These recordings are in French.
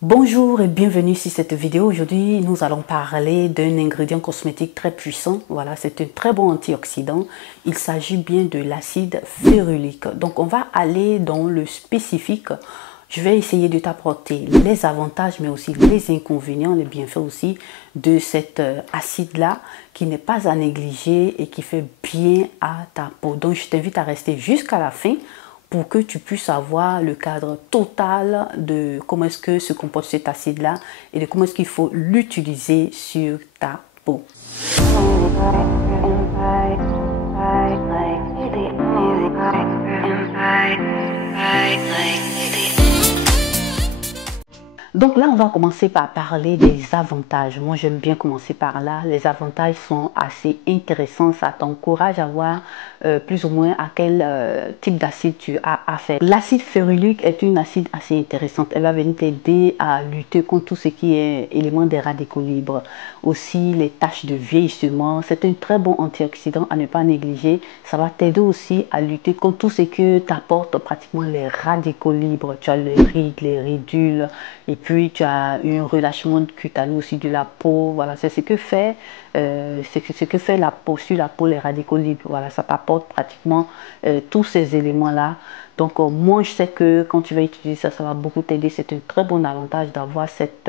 Bonjour et bienvenue sur cette vidéo. Aujourd'hui, nous allons parler d'un ingrédient cosmétique très puissant. Voilà, c'est un très bon antioxydant. Il s'agit bien de l'acide férulique. Donc, on va aller dans le spécifique. Je vais essayer de t'apporter les avantages, mais aussi les inconvénients, les bienfaits aussi de cet acide-là qui n'est pas à négliger et qui fait bien à ta peau. Donc, je t'invite à rester jusqu'à la fin pour que tu puisses avoir le cadre total de comment est-ce que se comporte cet acide-là et de comment est-ce qu'il faut l'utiliser sur ta peau. Donc là, on va commencer par parler des avantages. Moi, j'aime bien commencer par là. Les avantages sont assez intéressants. Ça t'encourage à voir plus ou moins à quel type d'acide tu as affaire. L'acide férulique est une acide assez intéressante. Elle va venir t'aider à lutter contre tout ce qui est éléments des radicaux libres. Aussi, les taches de vieillissement. C'est un très bon antioxydant à ne pas négliger. Ça va t'aider aussi à lutter contre tout ce que t'apporte pratiquement les radicaux libres. Tu as les rides, les ridules. Et puis, tu as un relâchement cutané aussi de la peau. Voilà, c'est ce que fait, la peau, sur la peau, les radicaux libres. Voilà, ça t'apporte pratiquement tous ces éléments-là. Donc, moi, je sais que quand tu vas utiliser ça, ça va beaucoup t'aider. C'est un très bon avantage d'avoir cet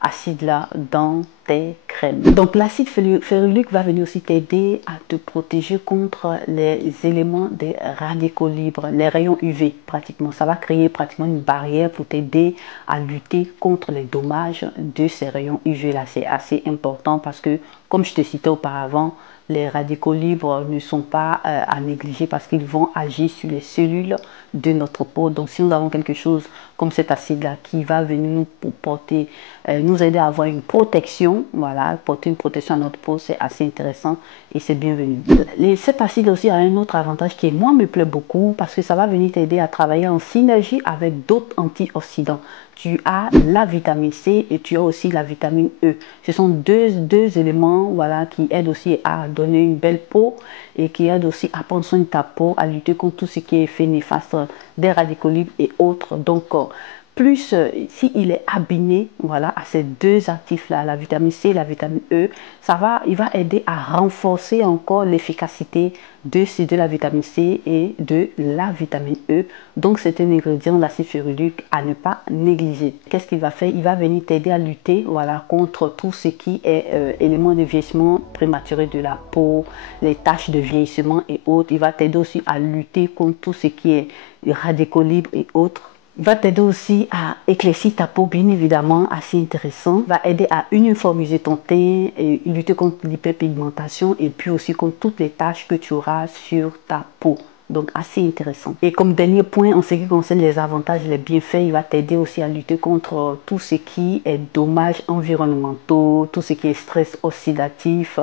acide-là dans tes crèmes. Donc, l'acide férulique va venir aussi t'aider à te protéger contre les éléments des radicaux libres, les rayons UV pratiquement. Ça va créer pratiquement une barrière pour t'aider à lutter contre les dommages de ces rayons UV là. C'est assez important parce que, comme je te citais auparavant, les radicaux libres ne sont pas à négliger parce qu'ils vont agir sur les cellules de notre peau. Donc, si nous avons quelque chose comme cet acide-là qui va venir nous porter, nous aider à avoir une protection, voilà, porter une protection à notre peau, c'est assez intéressant et c'est bienvenu. Cet acide aussi a un autre avantage qui, moi, me plaît beaucoup parce que ça va venir t'aider à travailler en synergie avec d'autres antioxydants. Tu as la vitamine C et tu as aussi la vitamine E. Ce sont deux éléments, voilà, qui aident aussi à donner une belle peau et qui aident aussi à prendre soin de ta peau, à lutter contre tout ce qui est effet néfaste des radicaux libres et autres. Donc, plus s'il est abîmé, voilà, à ces deux actifs-là, la vitamine C et la vitamine E, il va aider à renforcer encore l'efficacité de la vitamine C et de la vitamine E. Donc, c'est un ingrédient, l'acide férulique, à ne pas négliger. Qu'est-ce qu'il va faire? Il va venir t'aider à lutter, voilà, contre tout ce qui est éléments de vieillissement prématuré de la peau, les taches de vieillissement et autres. Il va t'aider aussi à lutter contre tout ce qui est radicaux libres et autres. Il va t'aider aussi à éclaircir ta peau, bien évidemment, assez intéressant. Il va aider à uniformiser ton teint, et lutter contre l'hyperpigmentation et puis aussi contre toutes les taches que tu auras sur ta peau. Donc, assez intéressant. Et comme dernier point, en ce qui concerne les avantages, les bienfaits, il va t'aider aussi à lutter contre tout ce qui est dommages environnementaux, tout ce qui est stress oxydatif.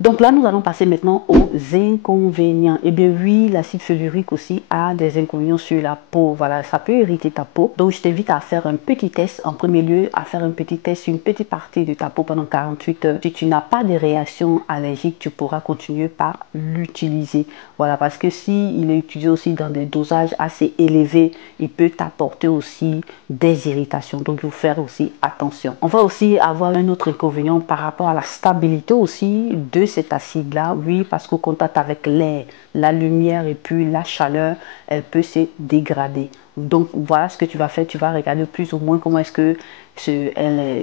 Donc là, nous allons passer maintenant aux inconvénients. Eh bien oui, l'acide férulique aussi a des inconvénients sur la peau. Voilà, ça peut irriter ta peau. Donc, je t'invite à faire un petit test. En premier lieu, à faire un petit test sur une petite partie de ta peau pendant 48 heures. Si tu n'as pas de réaction allergique, tu pourras continuer par l'utiliser. Voilà, parce que si il est utilisé aussi dans des dosages assez élevés, il peut t'apporter aussi des irritations. Donc, il faut faire aussi attention. On va aussi avoir un autre inconvénient par rapport à la stabilité aussi de cet acide-là. Oui, parce qu'au contact avec l'air, la lumière et puis la chaleur, elle peut se dégrader. Donc, voilà ce que tu vas faire. Tu vas regarder plus ou moins comment est-ce que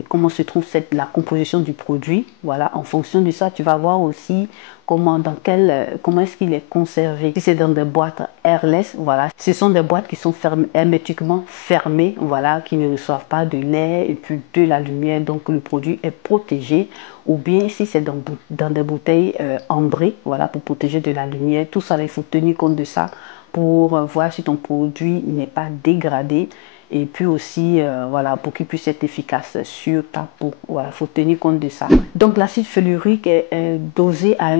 comment se trouve la composition du produit. Voilà, en fonction de ça, tu vas voir aussi comment est-ce qu'il est conservé. Si c'est dans des boîtes airless, voilà, ce sont des boîtes qui sont hermétiquement fermées, voilà, qui ne reçoivent pas de l'air et puis de la lumière, donc le produit est protégé. Ou bien si c'est dans des bouteilles ambrées, voilà, pour protéger de la lumière, tout ça, il faut tenir compte de ça pour voir si ton produit n'est pas dégradé. Et puis aussi, voilà, pour qu'il puisse être efficace sur ta peau. Voilà, il faut tenir compte de ça. Donc, l'acide férulique est dosé à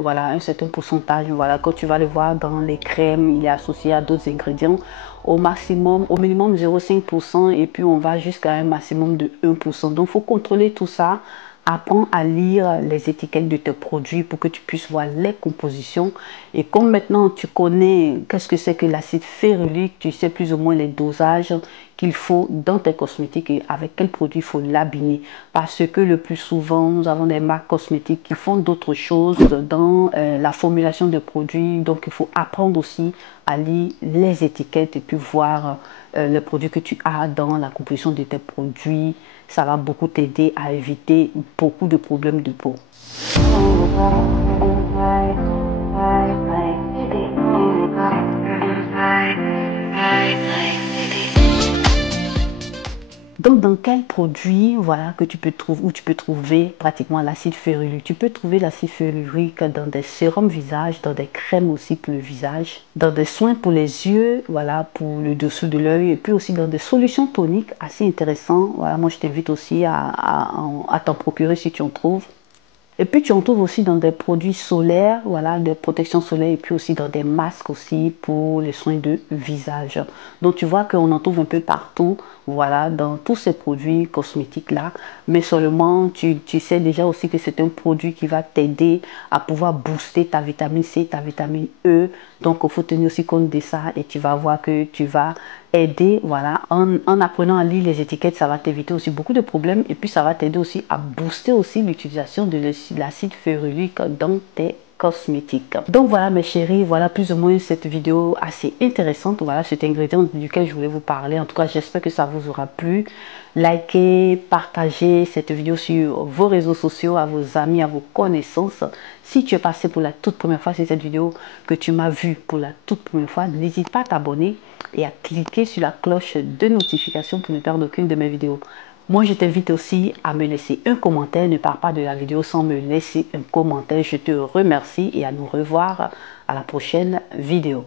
voilà, un certain pourcentage. Voilà, quand tu vas le voir dans les crèmes, il est associé à d'autres ingrédients. Au minimum 0,5% et puis on va jusqu'à un maximum de 1%. Donc, il faut contrôler tout ça apprends à lire les étiquettes de tes produits pour que tu puisses voir les compositions. Et comme maintenant tu connais qu'est-ce que c'est que l'acide férulique, tu sais plus ou moins les dosages qu'il faut dans tes cosmétiques et avec quel produit il faut l'abîmer. Parce que le plus souvent, nous avons des marques cosmétiques qui font d'autres choses dans la formulation de produits. Donc, il faut apprendre aussi à lire les étiquettes et puis voir le produit que tu as dans la composition de tes produits. Ça va beaucoup t'aider à éviter beaucoup de problèmes de peau. Donc, dans quel produit, voilà, que tu peux trouver, où tu peux trouver pratiquement l'acide férulique? Tu peux trouver l'acide férulique dans des sérums visage, dans des crèmes aussi pour le visage, dans des soins pour les yeux, voilà, pour le dessous de l'œil, et puis aussi dans des solutions toniques assez intéressantes. Voilà, moi je t'invite aussi à t'en procurer si tu en trouves. Et puis tu en trouves aussi dans des produits solaires, voilà, des protections solaires et puis aussi dans des masques aussi pour les soins de visage. Donc tu vois qu'on en trouve un peu partout, voilà, dans tous ces produits cosmétiques là. Mais seulement tu sais déjà aussi que c'est un produit qui va t'aider à pouvoir booster ta vitamine C, ta vitamine E. Donc il faut tenir aussi compte de ça et tu vas voir que tu vas aider, voilà, en apprenant à lire les étiquettes, ça va t'éviter aussi beaucoup de problèmes et puis ça va t'aider aussi à booster aussi l'utilisation de l'acide férulique dans tes cosmétiques. Donc voilà mes chéris, voilà plus ou moins cette vidéo assez intéressante, voilà cet ingrédient duquel je voulais vous parler. En tout cas j'espère que ça vous aura plu. Likez, partagez cette vidéo sur vos réseaux sociaux, à vos amis, à vos connaissances. Si tu es passé pour la toute première fois sur cette vidéo, que tu m'as vu pour la toute première fois, n'hésite pas à t'abonner et à cliquer sur la cloche de notification pour ne perdre aucune de mes vidéos. Moi, je t'invite aussi à me laisser un commentaire. Ne pars pas de la vidéo sans me laisser un commentaire. Je te remercie et à nous revoir à la prochaine vidéo.